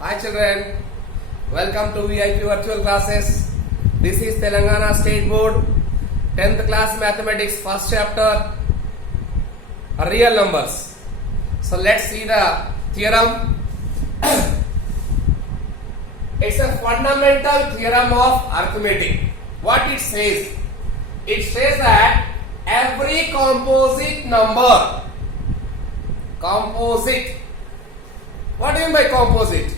Hi children, welcome to VIP virtual classes. This is Telangana State Board 10th class mathematics first chapter real numbers. So let's see the theorem. It's a fundamental theorem of arithmetic. What it says? It says that every composite number, what do you mean by composite?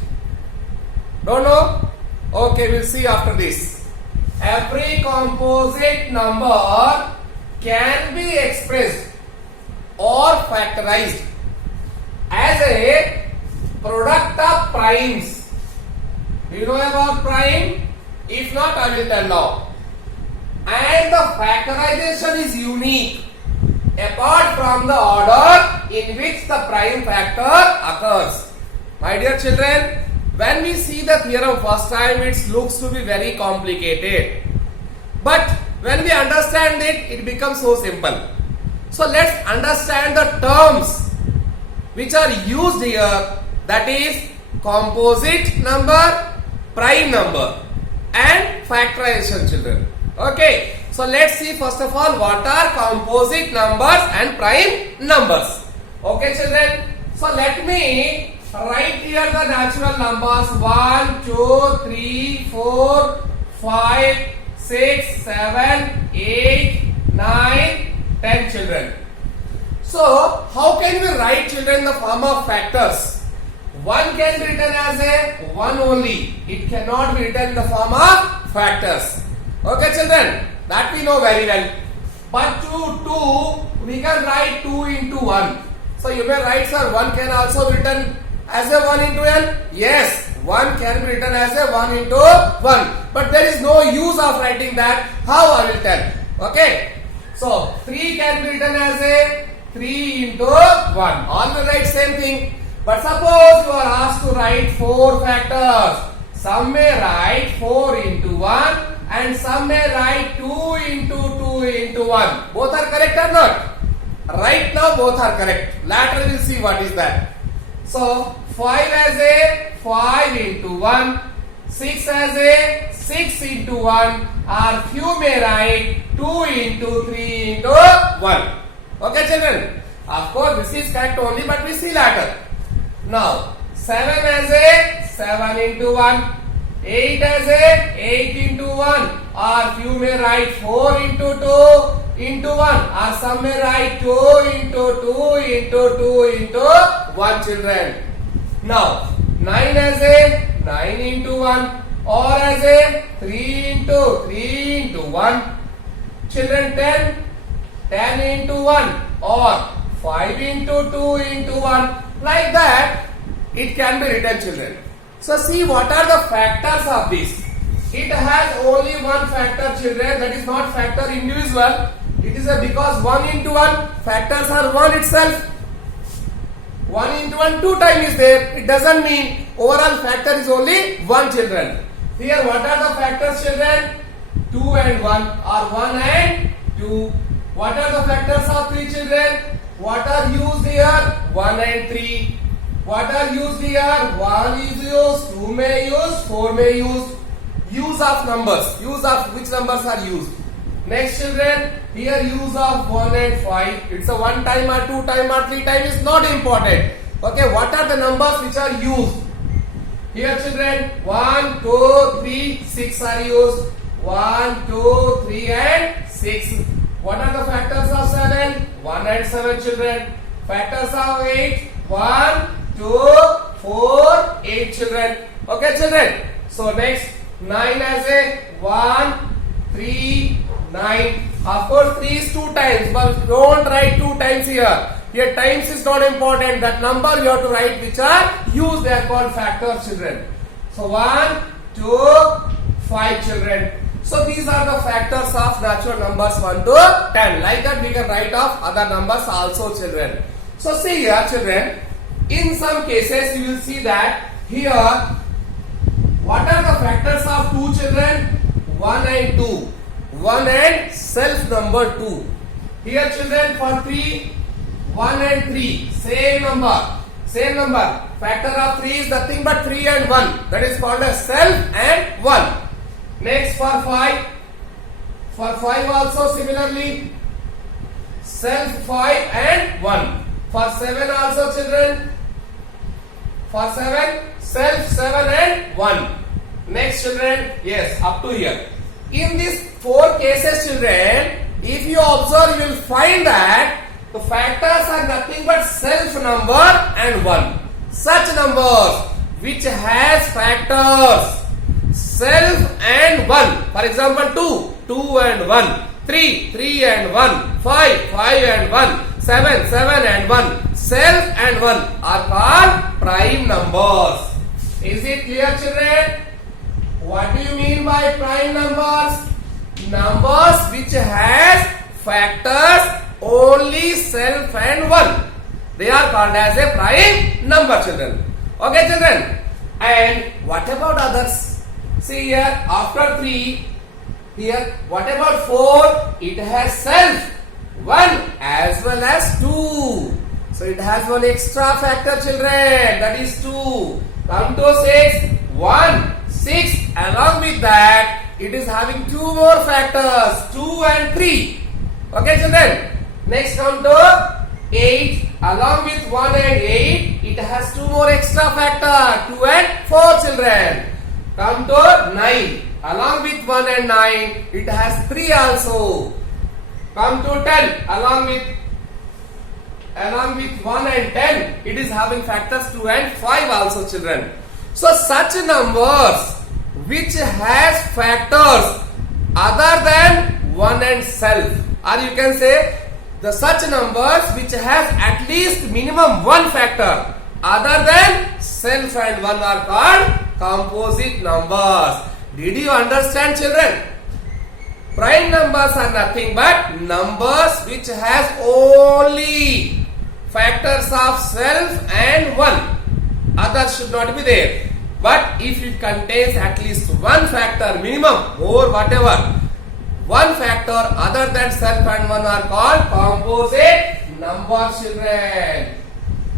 Don't know? Okay, we'll see after this. Every composite number can be expressed or factorized as a product of primes. Do you know about prime? If not, I will tell now. And the factorization is unique apart from the order in which the prime factor occurs. My dear children, when we see the theorem first time, it looks to be very complicated. But when we understand it, it becomes so simple. So let's understand the terms which are used here, that is composite number, prime number and factorization, children. Okay, so let's see first of all what are composite numbers and prime numbers. Okay children, so let me write here the natural numbers 1, 2, 3, 4, 5, 6, 7, 8, 9, 10 children. So how can we write children in the form of factors? 1 can be written as a 1 only. It cannot be written in the form of factors. Okay children, that we know very well. But 2, we can write 2 into 1. So you may write sir, 1 can also be written as a 1 into n? Yes, 1 can be written as a 1 into 1. But there is no use of writing that. How I will tell. Okay. So 3 can be written as a 3 into 1. All will write same thing. But suppose you are asked to write 4 factors. Some may write 4 into 1 and some may write 2 into 2 into 1. Both are correct or not? Right now both are correct. Later we will see what is that. So 5 as a 5 into 1, 6 as a 6 into 1, or few may write 2 into 3 into 1. Okay children? Of course this is correct only, but we see later. Now 7 as a 7 into 1, 8 as a 8 into 1, or few may write 4 into 2 into 1, or some may write 2 into 2 into 2 into 1 children. Now 9 as a 9 into 1, or as a 3 into 3 into 1. Children, 10 into 1, or 5 into 2 into 1. Like that it can be written children. So see what are the factors of this. It has only one factor children, that is not factor individual. It is because 1 into 1 factors are 1 itself. 1 into 1 2 times is there. It doesn't mean overall factor is only 1 children. Here what are the factors children? 2 and 1, or 1 and 2. What are the factors of 3 children? What are used here? 1 and 3. What are used here? 1 is used, 2 may use, 4 may use. Use of numbers. Use of which numbers are used? Next children, here use of 1 and 5. It's a 1 time or 2 time or 3 time is not important. Okay, what are the numbers which are used? Here children, 1, 2, 3, 6 are used. 1, 2, 3 and 6. What are the factors of 7? 1 and 7 children. Factors of 8? 1, 2, 4, 8 children. Okay children. So next 9 as a 1, 3, 9. Of course 3 is 2 times, but don't write 2 times here. Here times is not important. That number you have to write which are used. They are called factors children. So 1, 2, 5 children. So these are the factors of natural numbers 1 to 10. Like that we can write off other numbers also children. So see here children, in some cases you will see that here what are the factors of 2 children? 1 and 2. 1 and self number 2. Here children for 3, 1 and 3, same number. Same number. Factor of 3 is nothing but 3 and 1. That is called as self and 1. Next for 5. For 5 also similarly. Self 5 and 1. For 7 also children. For 7, self 7 and 1. Next children, yes, up to here. In these 4 cases children, if you observe, you will find that the factors are nothing but self number and 1. Such numbers which has factors self and 1. For example, 2, 2 and 1. 3, 3 and 1. 5, 5 and 1. 7, 7 and 1. Self and 1 are called prime numbers. Is it clear children? What do you mean by prime numbers? Numbers which has factors only self and 1. They are called as a prime number children. Okay children? And what about others? See here, after 3, here, what about 4? It has self 1 as well as 2. So it has one extra factor children, that is 2. Come to 6, 1, 6. Along with that, it is having 2 more factors, 2 and 3. Okay children? Next come to 8. Along with 1 and 8, it has 2 more extra factor, 2 and 4 children. Come to 9. Along with 1 and 9, it has 3 also. Come to 10. Along with 1 and 10, it is having factors 2 and 5 also children. So such numbers which has factors other than 1 and self, or you can say the such numbers which has at least minimum 1 factor other than self and 1 are called composite numbers. Did you understand children? Prime numbers are nothing but numbers which has only factors of self and 1. Others should not be there. But if it contains at least 1 factor minimum, more whatever, 1 factor other than self and 1 are called composite numbers children.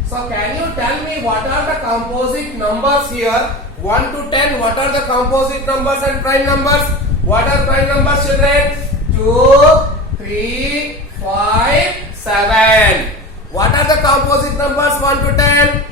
So can you tell me what are the composite numbers here? 1 to 10, what are the composite numbers and prime numbers? What are prime numbers children? 2, 3, 5, 7. What are the composite numbers 1 to 10?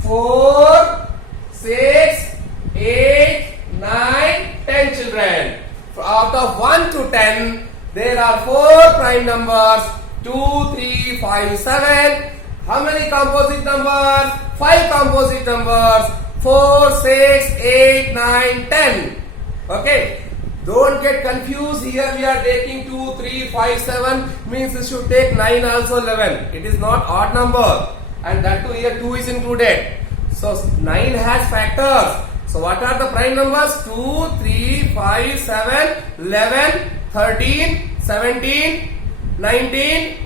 4, 6, 8, 9, 10 children. Out of 1 to 10, there are 4 prime numbers, 2, 3, 5, 7. How many composite numbers? 5 composite numbers, 4, 6, 8, 9, 10. Okay. Don't get confused. Here we are taking 2, 3, 5, 7 means you should take 9 also 11. It is not odd number. And that too here 2 is included. So 9 has factors. So what are the prime numbers? 2, 3, 5, 7, 11, 13, 17, 19,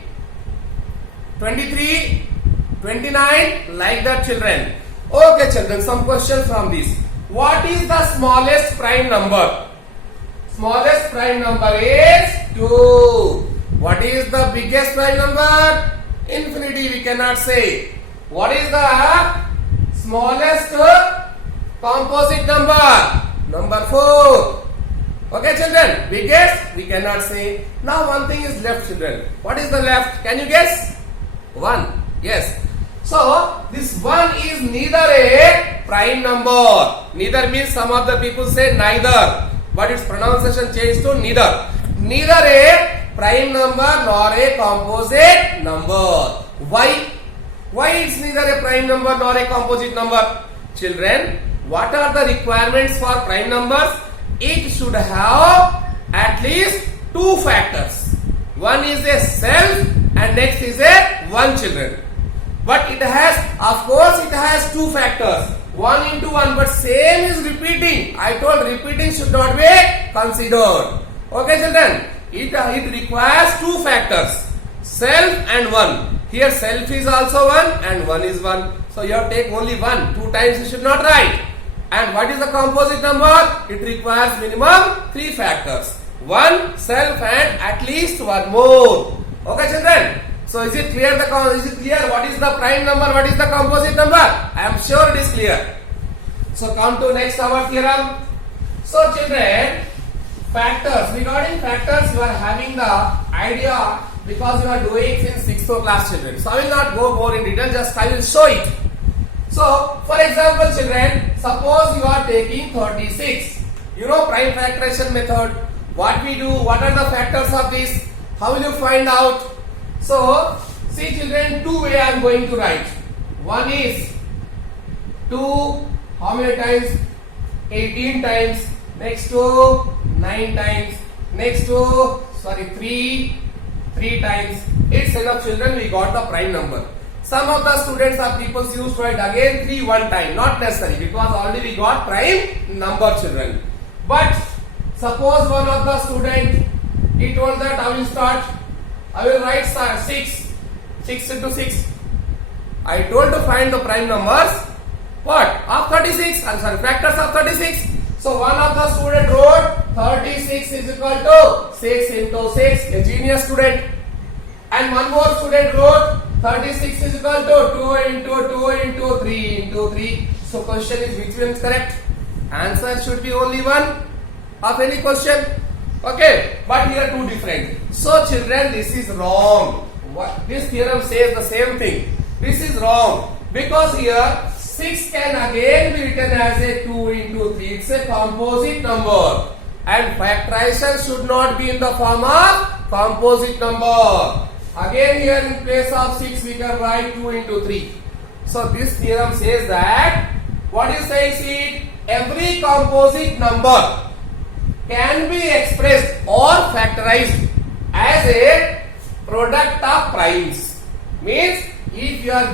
23, 29, like that children. Okay children, some questions from this. What is the smallest prime number? Smallest prime number is 2. What is the biggest prime number? Infinity we cannot say. What is the smallest composite number? Number 4. Okay children, biggest we cannot say. Now one thing is left children. What is the left? Can you guess? 1. Yes. So this 1 is neither a prime number. Neither means some of the people say neither. But its pronunciation changed to neither. Neither a prime number nor a composite number. Why? Why it's neither a prime number nor a composite number? Children, what are the requirements for prime numbers? It should have at least 2 factors. One is a self and next is a 1 children. But it has, of course it has 2 factors. 1 into 1, but same is repeating. I told repeating should not be considered. Okay children, it requires 2 factors, self and 1. Here self is also 1 and 1 is 1. So you have to take only 1. 2 times you should not write. And what is the composite number? It requires minimum 3 factors. 1, self and at least 1 more. Okay children. So is it clear what is the prime number, what is the composite number? I am sure it is clear. So come to next our theorem. So children, factors, regarding factors you are having the idea because you are doing since 6th class children. So I will not go more in detail, just I will show it. So for example children, suppose you are taking 36. You know prime factorization method. What we do, what are the factors of this? How will you find out? So see children, two way I am going to write. One is 2, how many times? 18 times. Next to 9 times. Next to 3 times. It's enough children, we got the prime number. Some of the students or people used to write again 3 one time. Not necessary because already we got prime number children. But suppose one of the student, he told that I will write 6 into 6. I told to find the prime numbers. What? Of 36. Factors of 36. So one of the student wrote 36 is equal to 6 into 6. A genius student. And one more student wrote 36 is equal to 2 into 2 into 3 into 3. So question is which one is correct? Answer should be only one of any question. Okay, but here two different. So children, this is wrong. This theorem says the same thing. This is wrong because here 6 can again be written as a 2 into 3. It's a composite number. And factorization should not be in the form of composite number. Again here in place of 6 we can write 2 into 3. So this theorem says that, what is saying? See, every composite number can be expressed or factorized as a product of primes. Means if you are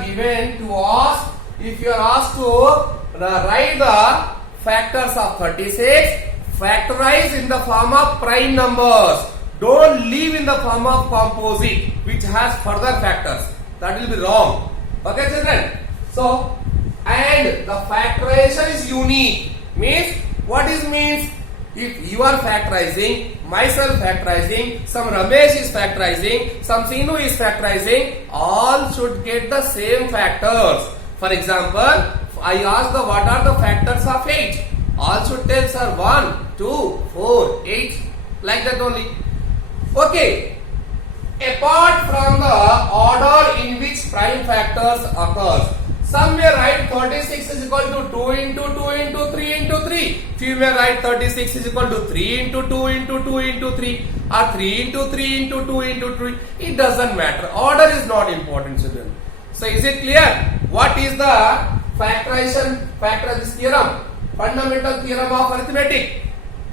asked to write the factors of 36, factorize in the form of prime numbers. Don't leave in the form of composite which has further factors. That will be wrong. Okay children? So, and the factorization is unique. Means, what is means? If you are factorizing, myself factorizing, some Ramesh is factorizing, some Sinu is factorizing, all should get the same factors. For example, I ask what are the factors of 8? All should tell sir 1, 2, 4, 8, like that only. Okay. Apart from the order in which prime factors occurs, some may write 36 is equal to 2 into 2 into 3 into 3. Few may write 36 is equal to 3 into 2 into 2 into 3 or 3 into 3 into 2 into 3. It doesn't matter. Order is not important children. So is it clear? What is the factorization theorem? Fundamental theorem of arithmetic.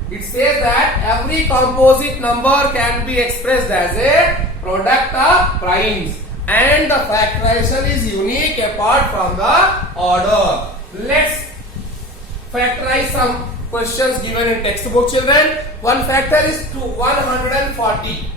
It says that every composite number can be expressed as a product of primes. And the factorization is unique apart from the order. Let's factorize some questions given in textbook children. One factor is 140.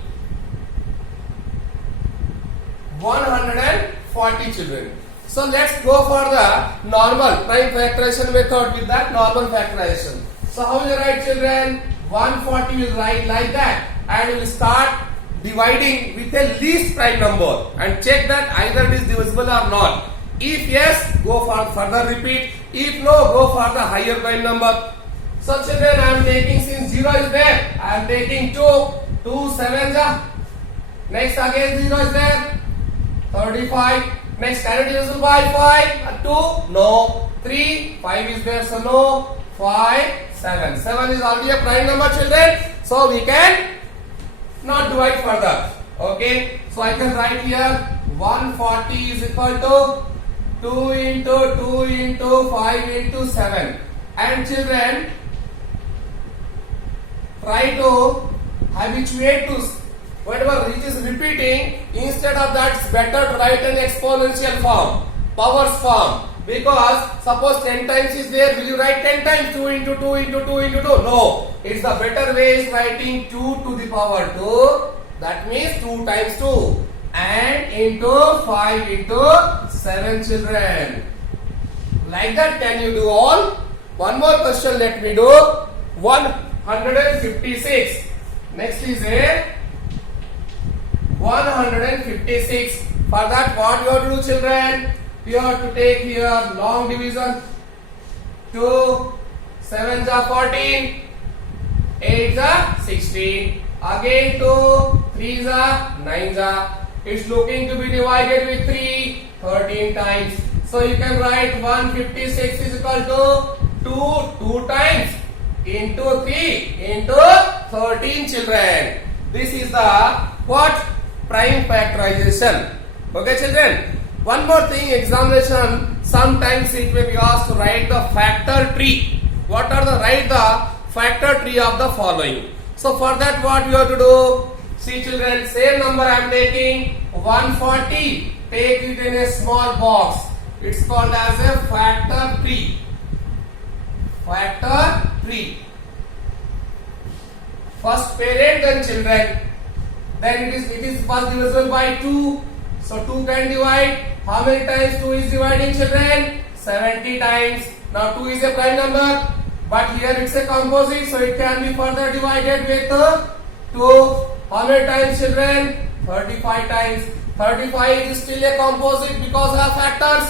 140 children. So let's go for the normal prime factorization method with that normal factorization. So how will you write children? 140 will write like that and we will start dividing with a least prime number and check that either it is divisible or not. If yes, go for further repeat. If no, go for the higher prime number. So children, I am taking, since 0 is there, I am taking 2 7 ja. Next again 0 is there, 35. Next, can it divisible by 5? 2? No. 3? 5 is there, so no. 5, 7. 7 is already a prime number children. So we can not divide further. Okay. So I can write here 140 is equal to 2 into 2 into 5 into 7. And children, try to habituate to whatever which is repeating. Instead of that, it's better to write an exponential form, powers form. Because suppose 10 times is there, will you write 10 times 2 into 2 into 2 into 2? No. It's the better way is writing 2 to the power 2. That means 2 times 2. And into 5 into 7 children. Like that can you do all? One more question let me do. 156. Next is a 156. For that, what you have to do, children? You have to take here long division. 2 7s are 14, 8s are 16. Again 2 3s are 9s are. It's looking to be divided with 3 13 times. So you can write 156 is equal to 2 times into 3 into 13, children. This is the what? Prime factorization. Okay, children. One more thing, examination, sometimes it may be asked to write the factor tree. What are the write the factor tree of the following? So for that, what you have to do? See, children, same number I am taking 140. Take it in a small box. It's called as a factor tree. Factor tree. First parent, then children. Then it is first divisible by 2. So 2 can divide. How many times 2 is dividing, children? 70 times. Now 2 is a prime number, but here it's a composite, so it can be further divided with 2. How many times, children? 35 times. 35 is still a composite because of factors.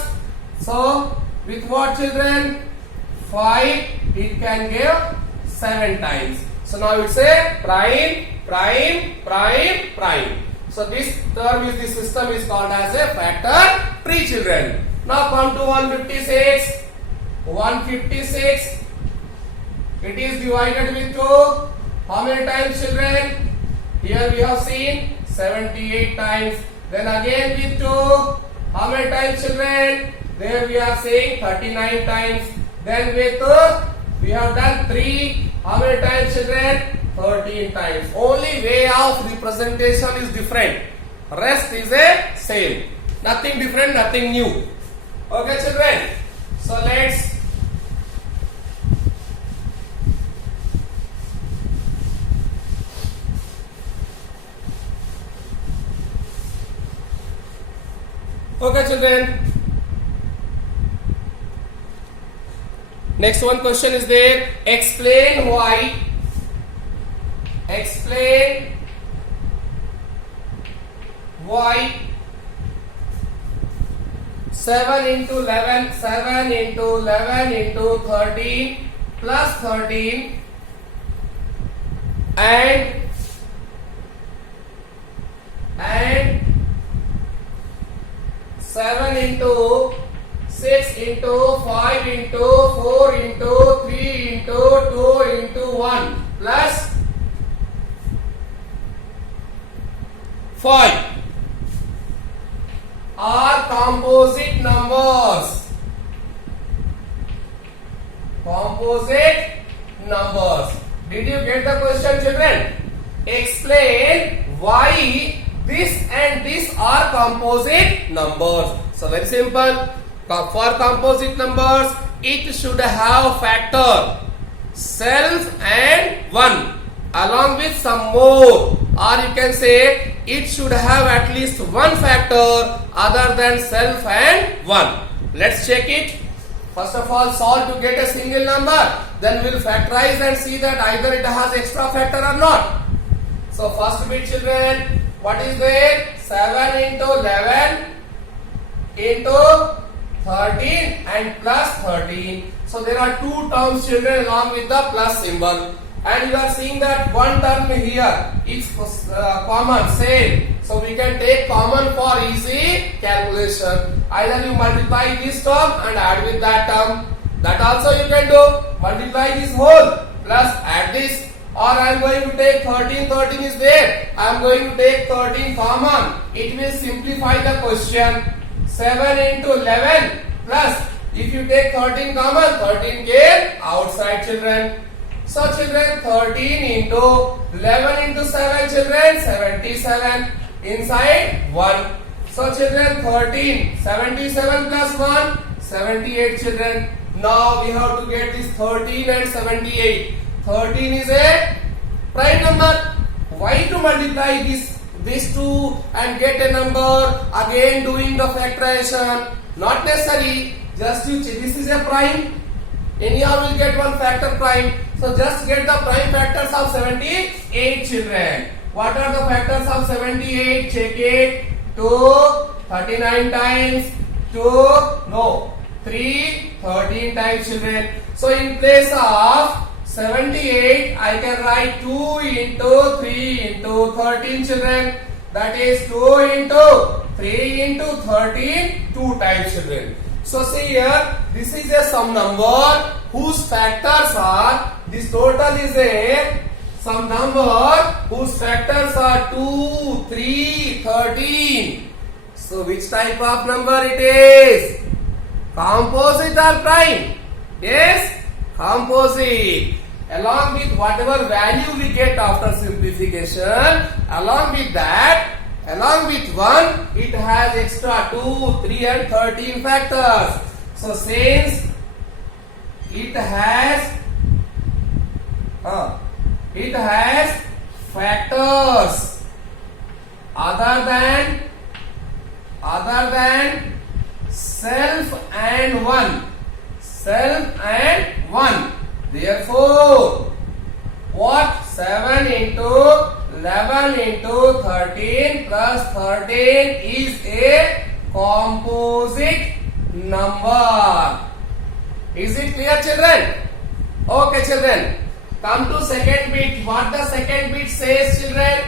So with what, children? 5, it can give 7 times. So now it's a prime, prime, prime, prime. So this term is, this system is called as a factor tree, children. Now come to 156. 156. It is divided with 2. How many times, children? Here we have seen 78 times. Then again with 2. How many times, children? There we are saying 39 times. Then with 2, we have done 3. How many times, children? 13 times. Only way of representation is different. Rest is a same. Nothing different, nothing new. Okay, children. So let's okay, children. Next one question is there. Explain why 7 into 11 into 13 plus 13 and 7 into 6 into 5 into 4 into 3 into 2 into 1 plus 5 are composite numbers. Composite numbers. Did you get the question, children? Explain why this and this are composite numbers. So very simple. For composite numbers, it should have factor self and 1 along with some more, or you can say it should have at least one factor other than self and 1. Let's check it. First of all, solve to get a single number, then we'll factorize and see that either it has extra factor or not. So first bit, children, what is there? 7 into 11 into 13 and plus 13. So there are two terms, children, along with the plus symbol. And you are seeing that one term here is common, same. So we can take common for easy calculation. Either you multiply this term and add with that term. That also you can do. Multiply this whole plus add this. Or I am going to take 13, 13 is there. I am going to take 13 common. It will simplify the question. 7 into 11 plus, if you take 13 common, 13 came outside, children. So children, 13 into 11 into 7, children, 77 inside 1. So children, 13, 77 plus 1, 78, children. Now we have to get this 13 and 78. 13 is a prime number. Why to multiply these two and get a number, again doing the factorization? Not necessary. Just you check, this is a prime. Anyhow will get one factor prime. So just get the prime factors of 78, children. What are the factors of 78? Check it. 2, 39 times. 2, no. 3, 13 times, children. So in place of 78, I can write 2 into 3 into 13, children. That is 2 into 3 into 13, 2 times, children. So see here, this is a sum number whose factors are, this total is a sum number whose factors are 2, 3, 13. So which type of number it is? Composite or prime? Yes, composite. Along with whatever value we get after simplification, along with that, along with 1, it has extra 2, 3 and 13 factors. So since it has factors other than self and 1, therefore what 7 into 11 into 13 plus 13 is a composite number. Is it clear, children? Okay, children. Come to second bit. What the second bit says, children?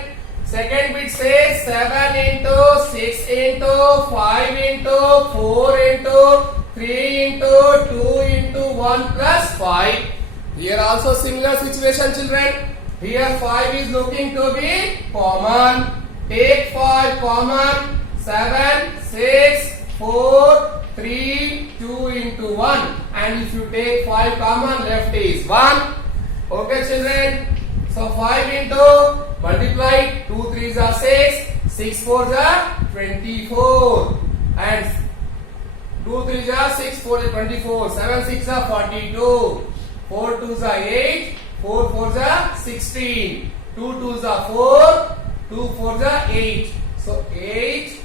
Second bit says 7 into 6 into 5 into 4 into 3 into 2 into 1 plus 5. Here also similar situation, children. Here 5 is looking to be common. Take 5 common. 7, 6, 4, 3, 2 into 1. And if you take 5 common, left is 1. Okay, children. So 5 into multiply 2 3s are 6, 6 4s are 24, and 2 3s are 6, 4 is 24, 7 6 are 42, 4 2s are 8, 4 4s are 16, 2 2s are 4, 2 4s are 8. So 8,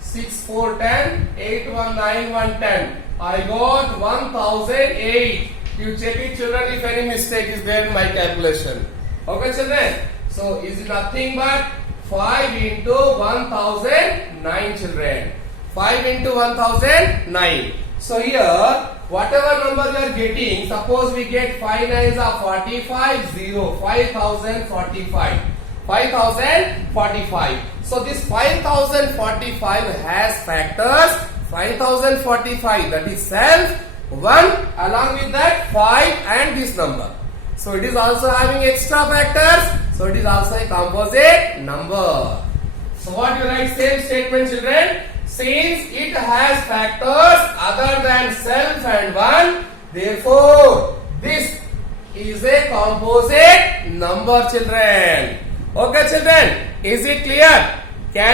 6 4 10, 8 1 9 1 10. I got 1008. You check it, children, if any mistake is there in my calculation. Okay, children. So is it nothing but 5 into 1009, children. 5 into 1009. So here, whatever number you are getting, suppose we get 5 9s are 45, 0, 5045. 5045. So this 5045 has factors 5045, that is self, 1, along with that 5 and this number. So it is also having extra factors. So it is also a composite number. So what you write? Same statement, children. Since it has factors other than self and 1, therefore this is a composite number, children. Okay, children. Is it clear? Can